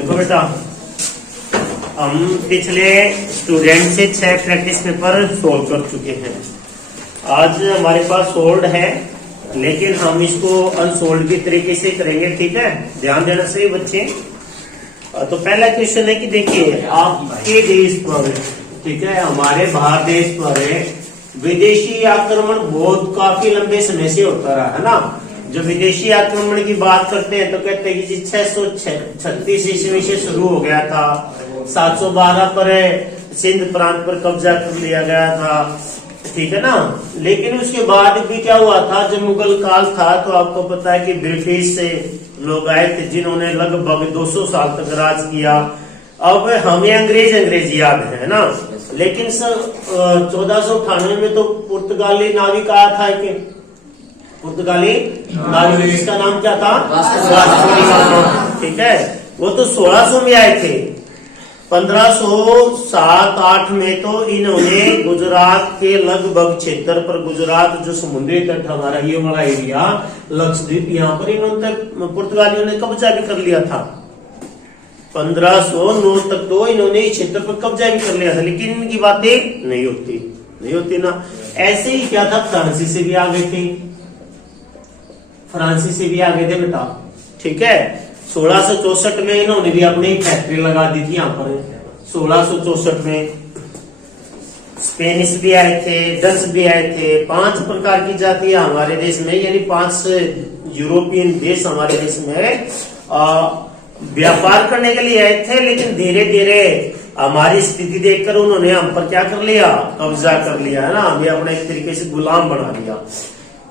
देखो बेटा, हम पिछले स्टूडेंट से 6 प्रैक्टिस पेपर सोल्व कर चुके हैं। आज हमारे पास सोल्ड है, लेकिन हम इसको अनसोल्ड के तरीके से करेंगे। ठीक है, ध्यान देना सही बच्चे। तो पहला क्वेश्चन है कि देखिए, आपके देश पर, ठीक है, हमारे भारत देश पर विदेशी आक्रमण बहुत काफी लंबे समय से होता रहा है ना। जो विदेशी आक्रमण की बात करते हैं तो कहते हैं कि 636 ईस्वी से शुरू हो गया था। 712 पर सिंध प्रांत पर कब्जा कर लिया गया था, ठीक है ना। लेकिन उसके बाद भी क्या हुआ था, जब मुगल काल था तो आपको पता है कि ब्रिटिश से लोग आए थे जिन्होंने लगभग 200 साल तक राज किया। अब हमें अंग्रेज याद है ना, लेकिन सर 1498 में तो पुर्तगाली नाविक आया था कि पुर्तगाली नाविक, जिसका नाम क्या था, वास्को डी गामा, ठीक है। वो तो 1600 में आए थे। 1507-8 में तो इन्होंने गुजरात के लगभग क्षेत्र पर, गुजरात जो समुद्री तट हमारा ये वाला एरिया लक्षद्वीप, यहाँ पर इन्होंने पुर्तगालियों ने कब्जा भी कर लिया था। 1509 तक तो इन्होंने इस क्षेत्र पर कब्जा भी कर लिया था, लेकिन इनकी बातें नहीं होती ना। ऐसे ही क्या था, फ्रांसीसी भी आ गए थे, फ्रांसीसी भी आ गए थे बेटा, ठीक है। 1664 में इन्होंने भी अपनी फैक्ट्री लगा दी थी यहाँ पर। 1664 में स्पेनिश भी आए थे, डच भी आए थे। 5 प्रकार की जातियां हमारे देश में, यानी 5 यूरोपियन देश हमारे देश में व्यापार करने के लिए आए थे। लेकिन धीरे धीरे हमारी स्थिति देखकर उन्होंने हम पर क्या कर लिया, कब्जा कर लिया है ना। हमें अपने एक तरीके से गुलाम बना दिया।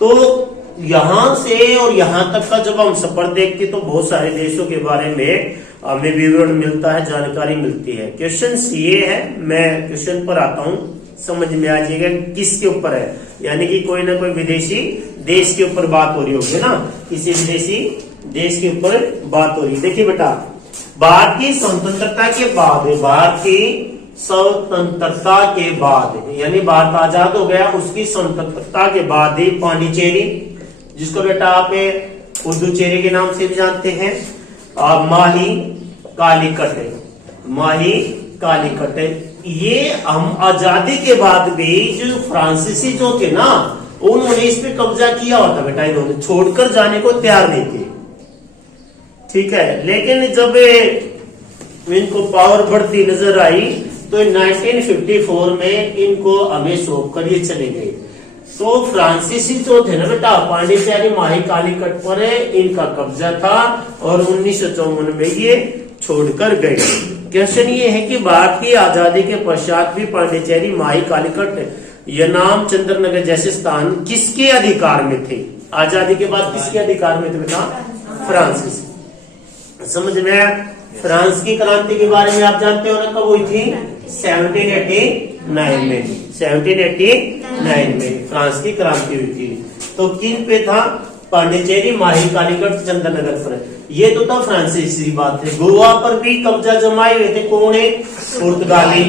तो यहां से और यहां तक का जब हम सफर देखते तो बहुत सारे देशों के बारे में हमें विवरण मिलता है, जानकारी मिलती है। क्वेश्चन ये है, मैं क्वेश्चन पर आता हूं, समझ में आ जाएगा किसके ऊपर है। यानी कि कोई ना कोई विदेशी देश के ऊपर बात हो रही होगी ना, किसी विदेशी देश के ऊपर बात हो रही है। देखिए बेटा, भारत की स्वतंत्रता के बाद, भारत की स्वतंत्रता के बाद, यानी भारत आजाद हो गया, उसकी स्वतंत्रता के बाद ही पांडिचेरी, जिसको बेटा आप पुदुचेरी के नाम से भी जानते हैं, माही कालीकट, ये हम आजादी के बाद भी जो फ्रांसीसी जो थे ना, उन्होंने इस पे कब्जा किया होता बेटा, इन्होंने छोड़कर जाने को तैयार नहीं थे, ठीक है। लेकिन जब इनको पावर बढ़ती नजर आई तो 1954 में इनको हमें सौंप कर ये चले गए। तो फ्रांसीसी जो थे ना बेटा, पांडिचेरी माही कालीकट पर इनका कब्जा था और 1954 में ये छोड़कर गए। क्वेश्चन ये है कि भारत की आजादी के पश्चात भी पांडिचेरी, माही कालीकट, यनाम, चंद्रनगर जैसे स्थान किसके अधिकार में थे? आजादी के बाद किसके अधिकार में थे बेटा? फ्रांसीसी। समझ में? फ्रांस की क्रांति के बारे में आप जानते हो ना, कब हुई थी? 1789 में। 1789 में फ्रांस की क्रांति हुई थी। तो किन पे था? पांडिचेरी, माही कालीकट, चंद्रनगर पर। ये तो था फ्रांसीसी बात है। गोवा पर भी कब्जा जमाए हुए थे, कौन है? पुर्तगाली,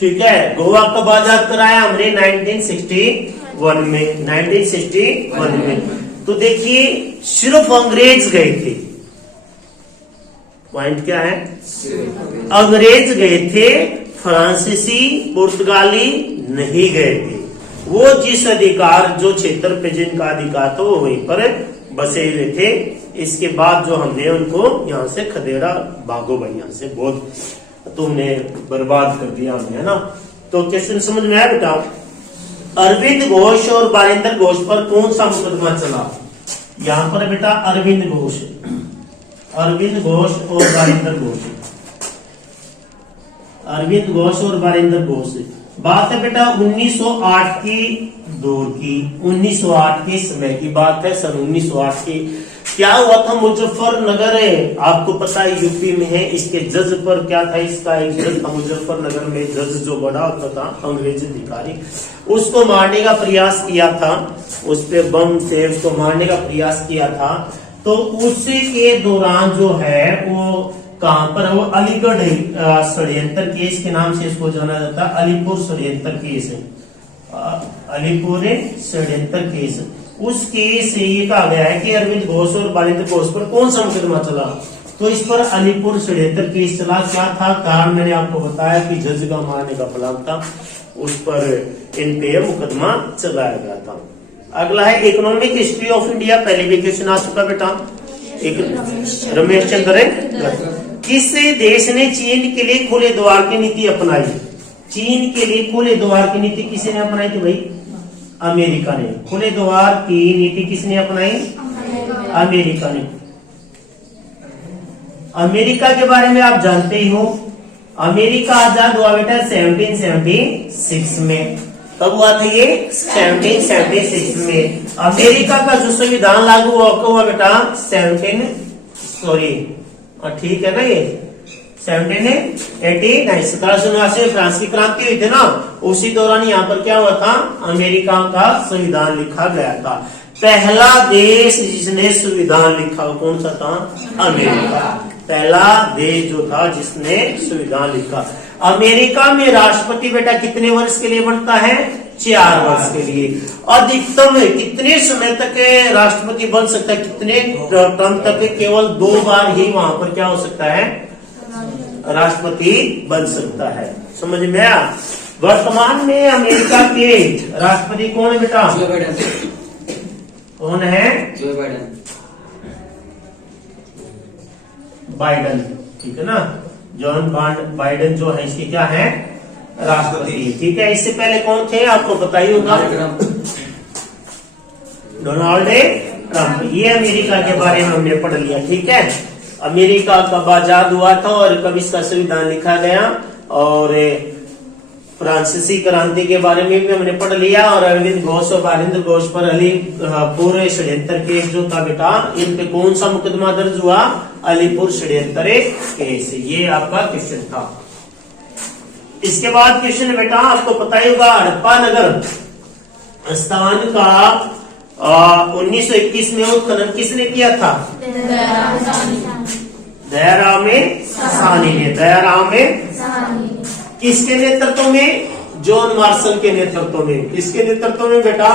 ठीक है। गोवा कब आजाद कराया हमने? 1961 में। 1961 में। तो देखिए, सिर्फ अंग्रेज गए थे। पॉइंट क्या है? अंग्रेज गए थे, फ्रांसीसी, पुर्तगाली नहीं गए थे। वो जिस अधिकार, जो क्षेत्र पे जिनका अधिकार था, वो वहीं पर बसे हुए थे। इसके बाद जो हमने उनको यहाँ से खदेड़ा, भागो भाई यहाँ से, बहुत तुमने बर्बाद कर दिया हमने, है ना। तो क्वेश्चन समझ में आया बेटा? अरविंद घोष और बारिंदर घोष पर कौन सा मुकदमा चला? यहाँ पर बेटा अरविंद घोष और बारिंदर घोष, अरविंद घोष और बारिंदर घोष। बात है बेटा 1908 की दौर की, 1908 के समय की बात है, सन 1908 की। क्या हुआ था? मुजफ्फरनगर है, आपको पता है यूपी में है। इसके जज पर क्या था? इसका एक जज था मुजफ्फरनगर में, जज जो बड़ा होता था, अंग्रेज अधिकारी, उसको मारने का प्रयास किया था। उस पे बम से उसको मारने का प्रयास किया था। तो उसी के दौरान जो है वो कहां पर? वो अलीगढ़ षड्यंत्र केस के नाम से इसको जाना जाता है। अलीपुर षड्यंत्र केस है, अलीपुर षड्यंत्र केस। उस केस से ये कहा गया है कि अरविंद घोष और बारिंदर घोष पर कौन सा मुकदमा चला? तो इस पर अलीपुर षड्यंत्र केस चला। क्या था कारण? मैंने आपको बताया कि जज का मारने का प्लान था, उस पर इन पे मुकदमा चलाया गया था। अगला है इकोनॉमिक हिस्ट्री ऑफ इंडिया। पहले भी क्वेश्चन आ चुका बेटा। एक रमेश चंद्र किस देश ने चीन के लिए खुले द्वार की नीति अपनाई? चीन के लिए खुले द्वार की नीति किसी ने अपनाई थी भाई? अमेरिका ने। खुले द्वार की नीति किसने अपनाई? अमेरिका ने। अमेरिका के बारे में आप जानते ही हो, अमेरिका आजाद हुआ बेटा 1776 में। कब हुआ था ये? 1776 में। अमेरिका का जो संविधान लागू हुआ बेटा 17 ठीक है ना, ये 1789 1779 में फ्रांस की क्रांति हुई थी ना, उसी दौरान यहाँ पर क्या हुआ था? अमेरिका का संविधान लिखा गया था। पहला देश जिसने संविधान लिखा कौन सा था? अमेरिका। पहला देश जो था जिसने संविधान लिखा। अमेरिका में राष्ट्रपति बेटा कितने वर्ष के लिए बनता है? 4 वर्ष के लिए। अधिकतम कितने समय तक राष्ट्रपति बन सकता है? कितने टर्म तक? केवल 2 बार ही वहां पर क्या हो सकता है? राष्ट्रपति बन सकता है। समझ में आया? वर्तमान में अमेरिका के राष्ट्रपति कौन है बेटा? कौन है? बाइडन। ठीक है ना, जॉन बाइडन जो है इसके क्या है? राष्ट्रपति। ठीक है, इससे पहले कौन थे आपको पता ही होगा? Donald Trump. ये अमेरिका के बारे में हमने पढ़ लिया। ठीक है, अमेरिका कब आजाद हुआ था और कब इसका संविधान लिखा गया, और फ्रांसीसी क्रांति के बारे में भी हमने पढ़ लिया, और अरविंद घोष और बारिंद्र घोष पर अलीपुर षड्यंत्र केस जो था बेटा, इन पे कौन सा मुकदमा दर्ज हुआ? अलीपुर षड्यंत्र केस। ये आपका क्वेश्चन था। इसके बाद क्वेश्चन बेटा आपको पता ही होगा, हड़प्पा नगर स्थान का 1921 में उत्खनन किसने किया था? दयाराम साहनी ने। दयाराम किसके नेतृत्व में? जॉन मार्शल के नेतृत्व में। किसके नेतृत्व में बेटा?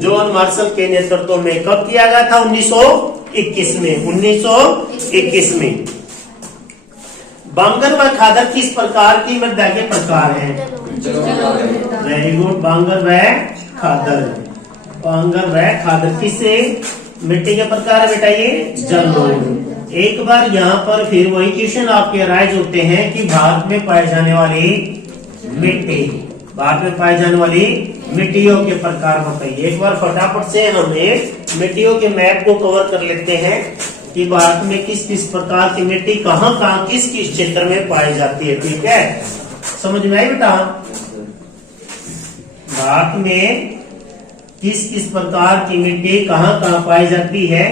जॉन मार्शल के नेतृत्व में। कब किया गया था? 1921 में। 1921 में। बांगर व खादर किस प्रकार की मृदा के प्रकार हैं? Very good. बांगर व खादर। बांगर व खादर किससे मिट्टी के प्रकार है बेटा? ये जलोढ़। एक बार यहाँ पर फिर वही क्वेश्चन आपके राइज होते हैं कि भारत में पाए जाने वाली मिट्टी, भारत में पाए जाने वाली मिट्टियों के प्रकार बताइए। एक बार फटाफट से हमें मिट्टियों के मैप को कवर कर लेते हैं कि भारत में किस किस प्रकार की मिट्टी कहाँ कहाँ किस किस क्षेत्र में पाई जाती है। ठीक है, समझ में आई बेटा? भारत में किस किस प्रकार की मिट्टी कहाँ कहाँ पाई जाती है,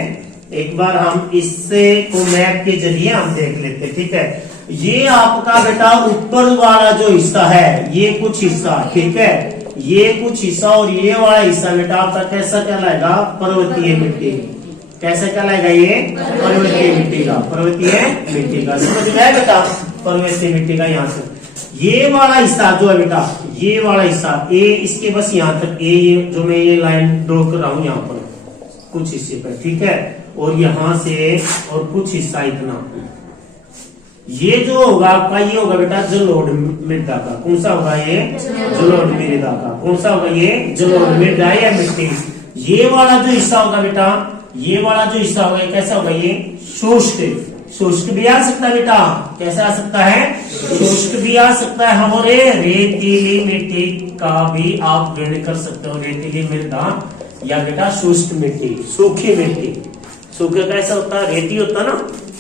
एक बार हम इससे को मैप के जरिए हम देख लेते। ठीक है, ये आपका बेटा ऊपर वाला जो हिस्सा है, ये कुछ हिस्सा, ठीक है, ये कुछ हिस्सा और ये वाला हिस्सा बेटा आपका कैसा कहलाएगा? पर्वतीय मिट्टी। कैसे कहलाएगा? ये पर्वतीय मिट्टी का। पर्वतीय मिट्टी का समझ में आया बेटा? पर्वतीय मिट्टी का यहाँ से ये वाला हिस्सा जो है बेटा, ये वाला हिस्सा ए, इसके बस यहाँ तक ए, जो मैं ये लाइन ड्रॉ कर रहा हूँ यहाँ पर कुछ हिस्से पर। ठीक है, और यहाँ से और कुछ हिस्सा इतना, ये जो होगा आपका ये होगा बेटा जलोढ़ मृदा का। कौन सा होगा? ये जलोढ़ मृदा का। कौन सा होगा? ये जलोढ़ मृदा या मिट्टी। ये वाला जो हिस्सा होगा बेटा, ये वाला जो हिस्सा होगा कैसा होगा? ये शुष्क। शुष्क भी आ सकता है बेटा। कैसा आ सकता है? शुष्क भी आ सकता है। हमारे रेतीली मिट्टी का भी आप ग्रहण कर सकते हो। रेतीली मृदा या बेटा शुष्क मिट्टी, सूखी मिट्टी। सूखे कैसा होता है? रेती होता ना,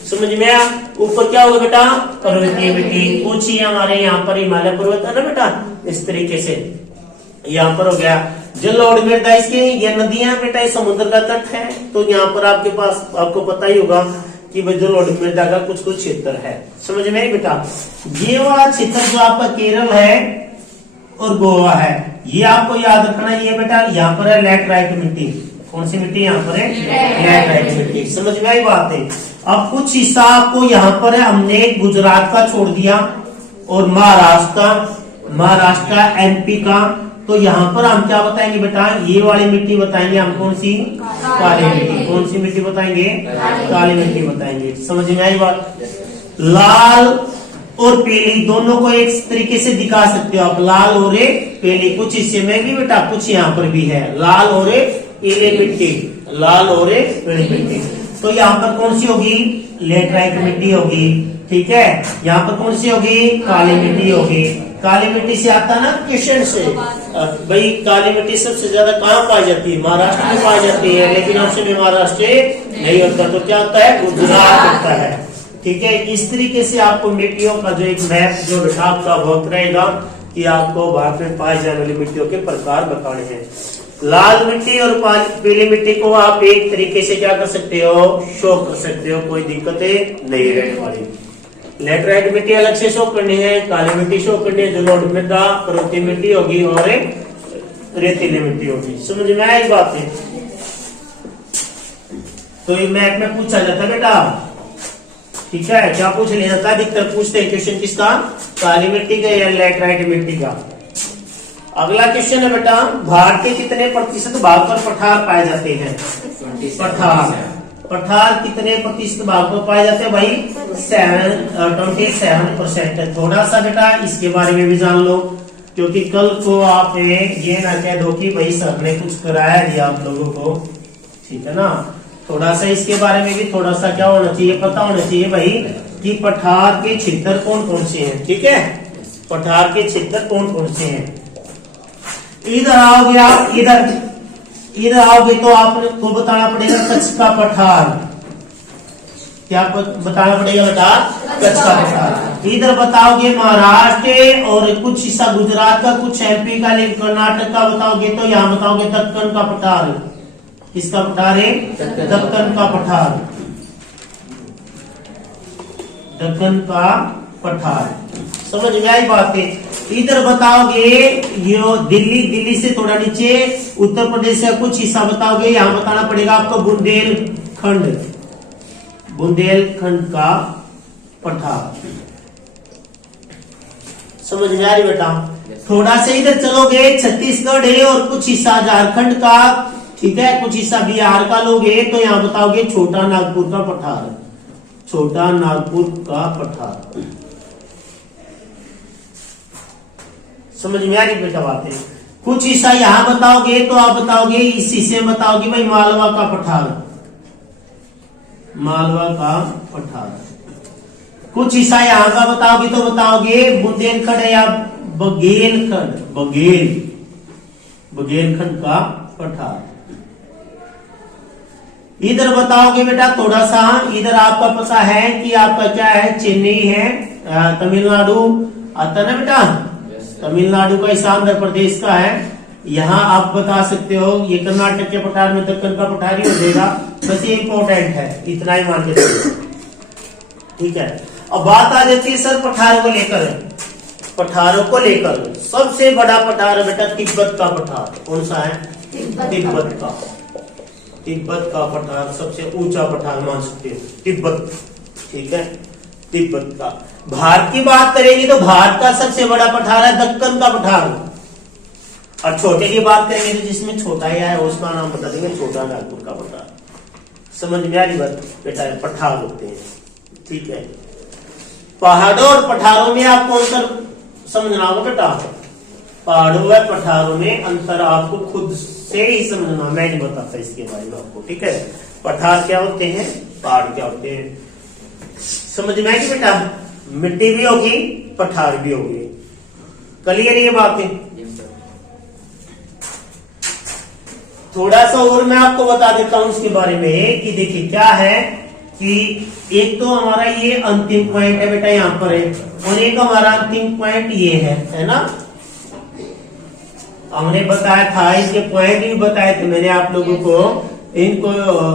समझ में आया? ऊपर क्या होगा बेटा? पर्वतीय मिट्टी। कुछ ही हमारे यहाँ पर हिमालय पर्वत है ना बेटा, इस तरीके से यहाँ पर हो गया जलोढ़ मृदा। इसके ये नदियां बेटा समुद्र का तट है, तो यहाँ पर आपके पास आपको पता ही होगा कि भाई जलोढ़ मृदा का कुछ कुछ क्षेत्र है। समझ में आई बेटा? ये वाला क्षेत्र जो आपका केरल है और गोवा है, ये आपको याद रखना है। ये बेटा यहाँ पर है लैटराइट मिट्टी। कौन सी मिट्टी यहाँ पर है? लैटराइट मिट्टी। समझ में आई बात है? अब कुछ हिस्सा आपको यहाँ पर है, हमने गुजरात का छोड़ दिया और महाराष्ट्र का, एमपी का, तो यहाँ पर हम क्या बताएंगे बेटा, ये वाली मिट्टी बताएंगे हम, कौन सी, काली मिट्टी। कौन सी मिट्टी बताएंगे, काली मिट्टी बताएंगे। समझ में आई बात। लाल और पीली दोनों को एक तरीके से दिखा सकते हो आप, लाल और पीली। कुछ हिस्से में भी बेटा, कुछ यहाँ पर भी है, लाल और पीली मिट्टी, लाल और पीली मिट्टी। तो यहाँ पर कौन सी होगी, लेटराइट मिट्टी होगी, ठीक है। यहाँ पर कौन सी होगी, काली मिट्टी होगी। काली मिट्टी से आता ना क्वेश्चन से, भाई काली मिट्टी सबसे ज्यादा कहाँ पाई जाती है, महाराष्ट्र में पाई जाती है, लेकिन ऑप्शन में महाराष्ट्र नहीं होता, तो क्या होता है, गुजरात होता है, ठीक है। इस तरीके से आपको मिट्टियों का जो एक मैप जो बेटा आपका बहुत रहेगा कि आपको भारत में पाई जाने वाली मिट्टियों के प्रकार बताने हैं। लाल मिट्टी और पीली मिट्टी को आप एक तरीके से क्या कर सकते हो, शो कर सकते हो, कोई दिक्कतें नहीं रहने वाली। लेटराइट मिट्टी अलग से शो करनी है, काली मिट्टी शो करनी है, जलोढ़ मृदा, पर्वतीय मिट्टी होगी और रेतीली मिट्टी होगी। समझ में आई बात है। तो ये मैप में पूछा जाता है बेटा, ठीक है। क्या पूछ लिया जाता है, अधिकतर पूछते हैं क्वेश्चन किसका, काली मिट्टी का या लेटराइट मिट्टी का। अगला क्वेश्चन है बेटा, भारत के कितने प्रतिशत भाग पर पठार पाए जाते हैं, पठार कितने प्रतिशत भाग पर पाए जाते हैं भाई, 27%। थोड़ा सा बेटा इसके बारे में भी जान लो, क्योंकि कल को आप ये ना कह दो कि भाई सर ने कुछ कराया दिया आप लोगों को, ठीक है ना। थोड़ा सा इसके बारे में भी थोड़ा सा क्या होना चाहिए, पता होना चाहिए भाई कि पठार के क्षेत्र कौन कौन से हैं, ठीक है। पठार के क्षेत्र कौन कौन से हैं। इधर आओगे आप, इधर आओगे तो आपको बताना पड़ेगा कच्छ का पठार। क्या बताना पड़ेगा बेटा, कच्छ का पठार। इधर बताओगे महाराष्ट्र और कुछ हिस्सा गुजरात का, कुछ एमपी का, लेकिन कर्नाटक का बताओगे तो यहाँ बताओगे दक्कन का पठार। किसका पठार है, दक्कन का पठार, दक्कन का पठार। समझ में आई बात है। इधर बताओगे ये दिल्ली से थोड़ा नीचे उत्तर प्रदेश का कुछ हिस्सा बताओगे, यहाँ बताना पड़ेगा आपको बुंदेलखंड का पठार। समझ में आ रही बेटा। थोड़ा से इधर चलोगे, छत्तीसगढ़ है और कुछ हिस्सा झारखंड का, ठीक है, कुछ हिस्सा बिहार का लोगे तो यहाँ बताओगे छोटा नागपुर का पठार, छोटा नागपुर का पठार। समझ में आ रही बेटा बातें। कुछ हिस्सा यहाँ बताओगे तो आप बताओगे, इस हिस्से में बताओगे भाई मालवा का पठार, मालवा का पठार। कुछ हिस्सा यहाँ का बताओगे तो बताओगे बुंदेलखंड या बघेलखंड का पठार। इधर बताओगे बेटा थोड़ा सा, इधर आपका पता है कि आपका क्या है, चेन्नई है, तमिलनाडु आता ना बेटा, तमिलनाडु का हिस्सा आंध्र प्रदेश का है। यहाँ आप बता सकते हो ये कर्नाटक के पठार में दक्कन का पठार ही हो जाएगा। बस ये इंपॉर्टेंट है, इतना ही मान के चलिए, ठीक है। अब बात आ जाती है सर पठारों को लेकर, पठारों को लेकर सबसे बड़ा पठार है बेटा तिब्बत का पठार। कौन सा है, तिब्बत का पठार सबसे ऊंचा पठार मान सकते हो, तिब्बत, ठीक है, तिब्बत का। भारत की बात करेंगे तो भारत का सबसे बड़ा पठार है दक्कन का पठार। और छोटे की बात करेंगे तो जिसमें छोटा ही है उसका नाम बता देंगे, छोटा नागपुर का पठार। समझ में आ रही बात बेटा, पठार होते हैं, ठीक है। पहाड़ों और पठारों में आपको अंतर समझना होगा बेटा, पहाड़ों व पठारों में अंतर आपको खुद से ही समझना, मैं नहीं बताता इसके बारे में आपको, ठीक है। पठार क्या होते हैं, पहाड़ क्या होते हैं, समझ में आएगी बेटा। मिट्टी भी होगी, पठार भी होगी, क्लियर ये बात है। थोड़ा सा और मैं आपको बता देता हूं इसके बारे में कि देखिए क्या है कि एक तो हमारा ये अंतिम पॉइंट है बेटा यहाँ पर है, और एक हमारा अंतिम पॉइंट ये है ना। हमने बताया था, इसके पॉइंट भी बताए थे मैंने आप लोगों को, इनको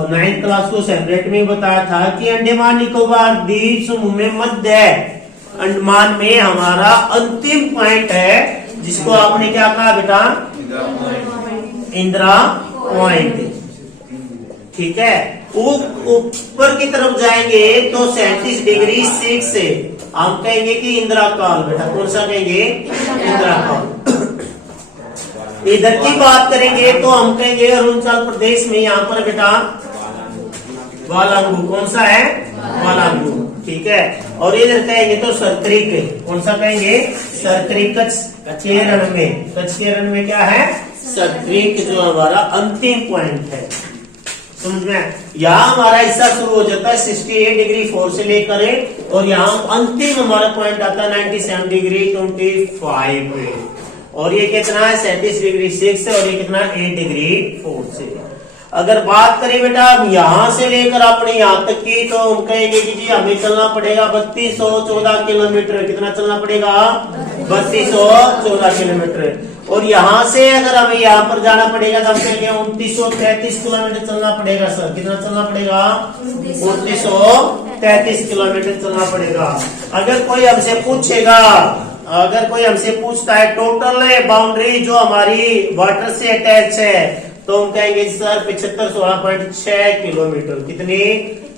9th क्लास को सेपरेट में बताया था कि अंडमान निकोबार द्वीप समूह में मध्य अंडमान में हमारा अंतिम पॉइंट है, जिसको आपने क्या कहा बेटा, इंदिरा पॉइंट, ठीक है। ऊपर की तरफ जाएंगे तो 37 डिग्री 6 से हम कहेंगे कि इंदिरा काल बेटा, कौन सा कहेंगे, इंदिरा काल। इधर की बात करेंगे तो हम कहेंगे अरुणाचल प्रदेश में यहाँ पर बेटा वालांगू, कौन सा है वालांगू, ठीक है। और इधर कहेंगे तो सरक्रिक, कौन सा कहेंगे सरक्रिक, कचकेरन में, कचकेरन में क्या है सरक्रिक, जो हमारा अंतिम पॉइंट है, समझ में। यहाँ हमारा हिस्सा शुरू हो जाता है 68 डिग्री 4 से लेकर, और यहाँ अंतिम हमारा पॉइंट आता है 97 डिग्री 25 पे, और ये कितना है 37 डिग्री 6 से, और ये कितना है 8 डिग्री 4 से। अगर बात करें बेटा अब यहाँ से लेकर अपने यहाँ तक की, तो हम कहेंगे कि जी हमें चलना पड़ेगा 3214 किलोमीटर, कितना चलना पड़ेगा 3214 किलोमीटर, और यहाँ से अगर हमें यहाँ पर जाना पड़ेगा तो हम कहेंगे 2933 किलोमीटर चलना पड़ेगा। सर कितना चलना पड़ेगा 2933 किलोमीटर चलना पड़ेगा। अगर कोई हमसे पूछेगा, अगर कोई हमसे पूछता है टोटल बाउंड्री जो हमारी वाटर से अटैच है, तो हम कहेंगे सर 7516.6 किलोमीटर, कितनी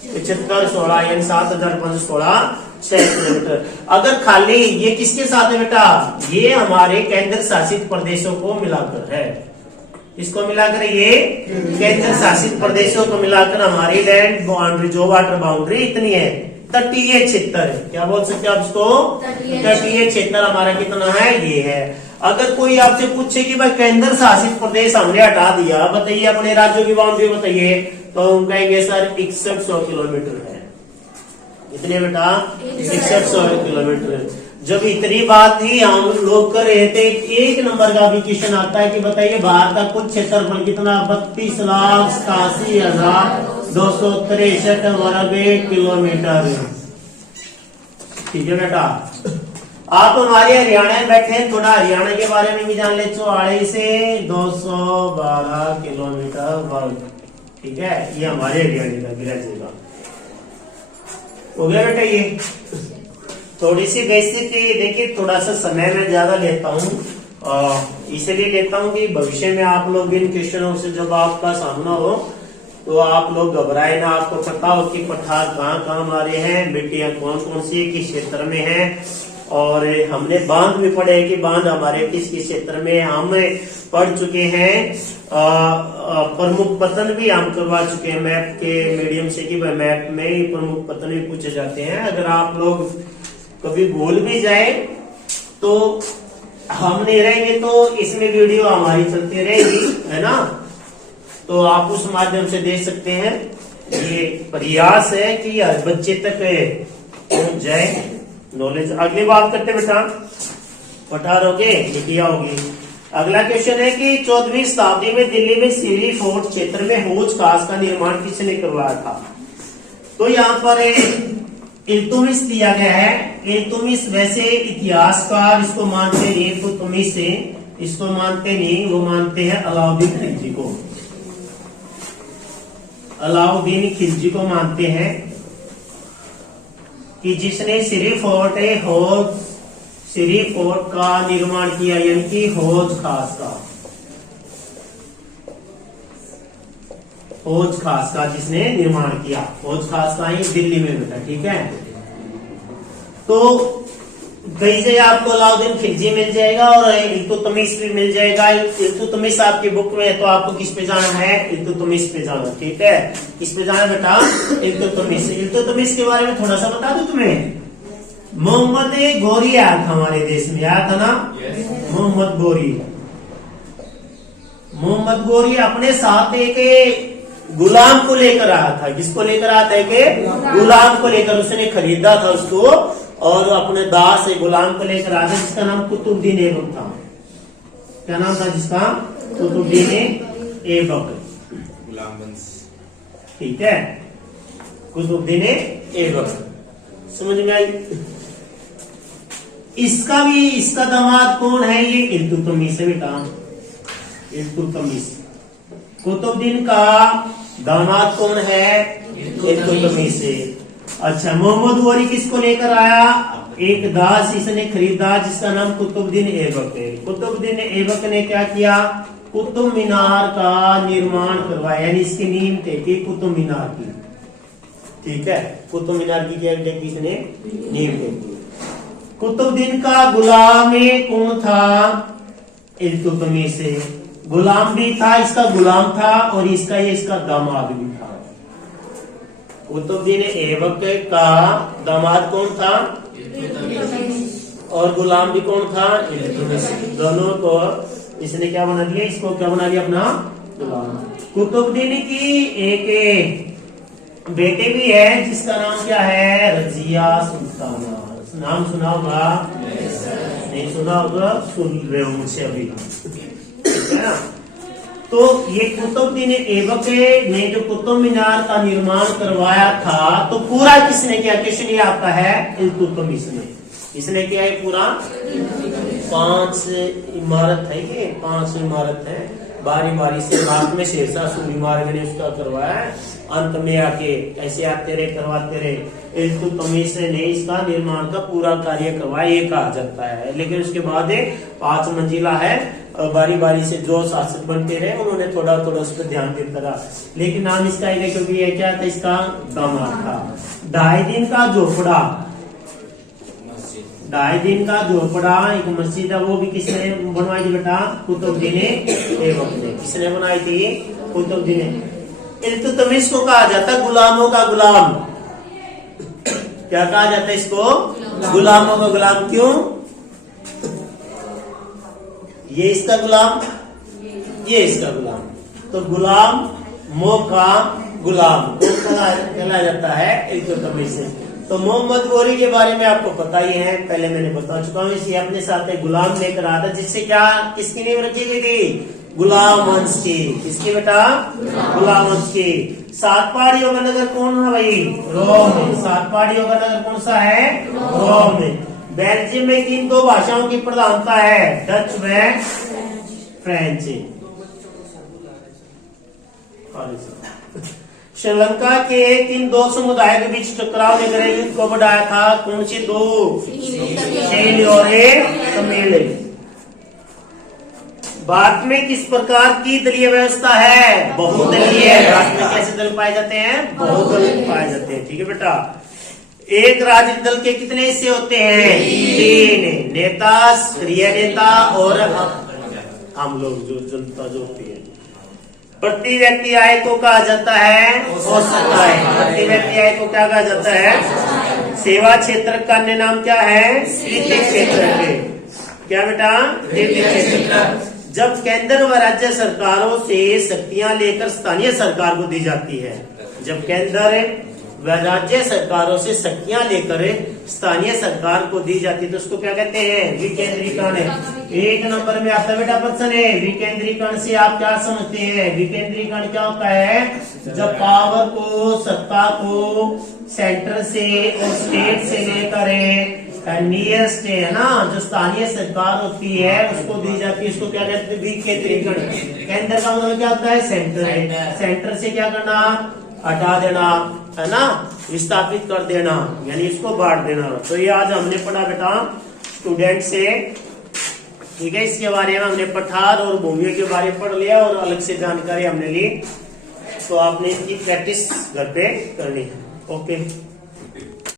7516 यानी 7516 किलोमीटर। अगर खाली ये किसके साथ है बेटा, ये हमारे केंद्र शासित प्रदेशों को मिलाकर है, इसको मिलाकर ये केंद्र शासित प्रदेशों को मिलाकर हमारी लैंड बाउंड्री जो वाटर बाउंड्री इतनी है, तटीय क्षेत्र है। क्या बोल सकते हैं आप इसको, तटीय क्षेत्र हमारा कितना है ये है। अगर कोई आपसे पूछे कि भाई केंद्र शासित प्रदेश हमने हटा दिया, बताइए अपने राज्यों की बाउंड्री बताइए, तो हम कहेंगे सर 6100 किलोमीटर है। इतने बेटा 6100 किलोमीटर। जब इतनी बात ही हम लोग कर रहे थे, एक नंबर का भी क्वेश्चन आता है कि बताइए भारत का कुल क्षेत्रफल कितना, 32,87,263 वर्ग किलोमीटर, ठीक है बेटा। आप हमारे हरियाणा में बैठे हैं, थोड़ा हरियाणा के बारे में भी जान ले। 44 से 212 किलोमीटर वर्ग, ठीक है, ये हमारे हरियाणा का गिराजेगा। हो गया बेटा ये थोड़ी सी बेसिक। देखिए थोड़ा सा समय में ज्यादा लेता हूँ, इसलिए लेता हूँ कि भविष्य में आप लोग इन क्वेश्चनों से जब आपका सामना हो तो आप लोग घबराए ना, आपको पता हो कि पठार कहाँ कहाँ हमारे हैं, मिट्टियां कौन कौन सी किस क्षेत्र में है, और हमने बांध भी पढ़े कि बांध हमारे किस किस क्षेत्र में हम पढ़ चुके हैं। प्रमुख पतन भी हम करवा चुके हैं मैप के मीडियम से, कि मैप में ही प्रमुख पतन भी पूछे जाते हैं। अगर आप लोग कभी भूल भी जाए तो हम नहीं रहेंगे तो इसमें वीडियो हमारी चलती रहेगी, है ना, तो आप उस माध्यम से देख सकते हैं। ये प्रयास है कि हर बच्चे तक पहुंच जाए नॉलेज। अगली बात करते बेटा पठार हो गए, लिखिया होगी। अगला क्वेश्चन है कि 14वीं शताब्दी में दिल्ली में सिरी फोर्ट क्षेत्र में हौज खास का निर्माण किसने करवाया था? तो यहाँ पर इल्तुतमिश दिया गया है। इल्तुतमिश वैसे इतिहासकार इसको मानते नहीं, इल्तुतमिश से इसको मानते नहीं, वो मानते हैं अलाउद्दीन खिलजी को। अलाउद्दीन खिलजी को मानते हैं कि जिसने सिरी फोर्ट सिरी फोर्ट का निर्माण किया, यानी कि हौज खास का जिसने निर्माण किया, हौज खास का ही दिल्ली में बेटा, ठीक है। तो कहीं से आपको अलाउद्दीन खिलजी मिल जाएगा और इल्तुतमिश भी मिल जाएगा। इल्तुतमिश आपकी बुक में है तो आपको किस पे जाना है, इल्तुतमिश पे जाना, ठीक है। किस पे जाना बेटा, इल्तुतमिश। इल्तुतमिश के बारे में थोड़ा सा बता दूं तुम्हें। मोहम्मद गोरी आया था हमारे देश में, आया था ना, मोहम्मद गोरी। मोहम्मद गोरी अपने साथ एक गुलाम को लेकर आया था। किसको लेकर आया था? एक गुलाम को लेकर, उसने खरीदा था उसको और अपने दास गुलाम को लेकर आया था, जिसका नाम कुतुबुद्दीन ऐबक था। क्या नाम था जिसका? कुतुबुद्दीन ऐबक, गुलाम वंश, ठीक है, कुतुबुद्दीन ऐबक। समझ में आई? इसका दामाद कौन है? ये इल्तुतमिश है बेटा, इल्तुतमिश। कुतुबुद्दीन का दामाद कौन है? इल्तुतमिश है। अच्छा, मोहम्मद गोरी किसको लेकर आया? एक दास इसने खरीदा जिसका नाम कुतुबुद्दीन ऐबक है। कुतुबुद्दीन ऐबक ने क्या किया? कुतुब मीनार का निर्माण करवाया, यानी इसकी नींव टेकी कुतुब मीनार की, ठीक है। कुतुब मीनार की क्या टेकी? इसने नींव टेकी। कुतुबुद्दीन का गुलाम कौन था? इल्तुतमिश है। गुलाम भी था, इसका गुलाम था, और इसका ये इसका दामाद भी था। कुतुबुद्दीन ऐबक का दामाद कौन था? और गुलाम भी कौन था? इल्तुतमिश। दोनों को इसने क्या बना दिया? इसको क्या बना दिया? अपना गुलाम। कुतुबुद्दीन की एक बेटे भी है जिसका नाम क्या है? रजिया सुल्ताना। नाम सुना होगा? नहीं सुना होगा? सुन रहे हो मुझसे अभी, है ना? तो ये कुतुबुद्दीन ऐबक ने जो कुतुब मीनार का निर्माण करवाया था, तो पूरा किसने किया? क्वेश्चन ये आता है, इल्तुतमिश ने। इसने किया है पूरा। 5 इमारत है, ये 5 इमारत है, बारी बारी से। बाद में शेरशाह सूरी मार्ग ने उसका करवाया है। अंत में आके ऐसे आते रहे, करवाते रहे। इल्तुतमिश ने इसका निर्माण का पूरा कार्य करवाया, ये कहा जाता है। लेकिन उसके बाद 5 मंजिला है, बारी बारी से जो शासक बनते रहे उन्होंने थोड़ा थोड़ा उस पर ध्यान देता रहा। लेकिन नाम इसका है क्योंकि ये क्या था? इसका दामाद था। 2.5 दिन का झोपड़ा, 2.5 दिन का झोपड़ा, एक मस्जिद है, वो भी किसने बनवाई थी बेटा? कुतुबुद्दीन ऐबक ने। किसने बनाई थी? कुतुबुद्दीन। इल्तुतमिश को कहा जाता है गुलामों का गुलाम। क्या कहा जाता है इसको? गुलामों का गुलाम। क्यों? ये इसका गुलाम, ये इसका गुलाम, तो गुलाम मो का गुलाम कहला जाता है इल्तुतमिश से। तो मोहम्मद गोरी के बारे में आपको पता ही है, पहले मैंने बता चुका हूँ। इसे अपने साथ एक गुलाम लेकर आया था, जिससे क्या किसकी नींव रखी गई थी? गुलाम वंश की। किसकी बेटा? गुलाम वंश की। 7 पहाड़ियों का नगर कौन है भाई? रोम। 7 पहाड़ियों का नगर कौन सा है? रोम। बेल्जियम में किन 2 भाषाओं की प्रधानता है? डच व फ्रेंच। श्रीलंका के किन 2 समुदायों के बीच टकराव लेकर युद्ध को बढ़ाया था? कौन सी 2? चीन और तमिल। भारत में किस प्रकार की दलीय व्यवस्था है? बहुदलीय। भारत में कैसे दल पाए जाते हैं? बहुदल पाए जाते हैं। ठीक है बेटा। एक राजनीतिक दल के कितने हिस्से होते हैं? 3। नेता, सक्रिय नेता और हम लोग जो जनता जो होती है। प्रति व्यक्ति आय को कहा जाता है औसत आय। प्रति व्यक्ति आय को क्या कहा जाता है? सेवा क्षेत्र का अन्य नाम क्या है? तृतीय क्षेत्र के। क्या बेटा? तृतीय क्षेत्र। जब केंद्र व राज्य सरकारों से शक्तियां लेकर स्थानीय सरकार को दी जाती है, जब केंद्र व राज्य सरकारों से शक्तियां लेकर स्थानीय सरकार को दी जाती है, तो उसको क्या कहते हैं? विकेंद्रीकरण। 1 नंबर में आता बेटा प्रश्न है, विकेंद्रीकरण से आप क्या समझते हैं? विकेंद्रीकरण क्या होता है? जब पावर को, सत्ता को सेंटर से और स्टेट से लेकर नियरेस्ट है ना, जो स्थानीय सरकार होती है उसको दी जाती है, उसको क्या कहते हैं? विकेंद्रीकरण। केंद्र का मतलब क्या होता है? सेंटर है। सेंटर से क्या करना? हटा देना, है ना, विस्थापित कर देना, यानी इसको बांट देना। तो ये आज हमने पढ़ा बेटा स्टूडेंट से। ठीक है, इसके बारे में हमने पठार और भूमियों के बारे में पढ़ लिया और अलग से जानकारी हमने ली। तो आपने इसकी प्रैक्टिस घर पे करनी है। ओके।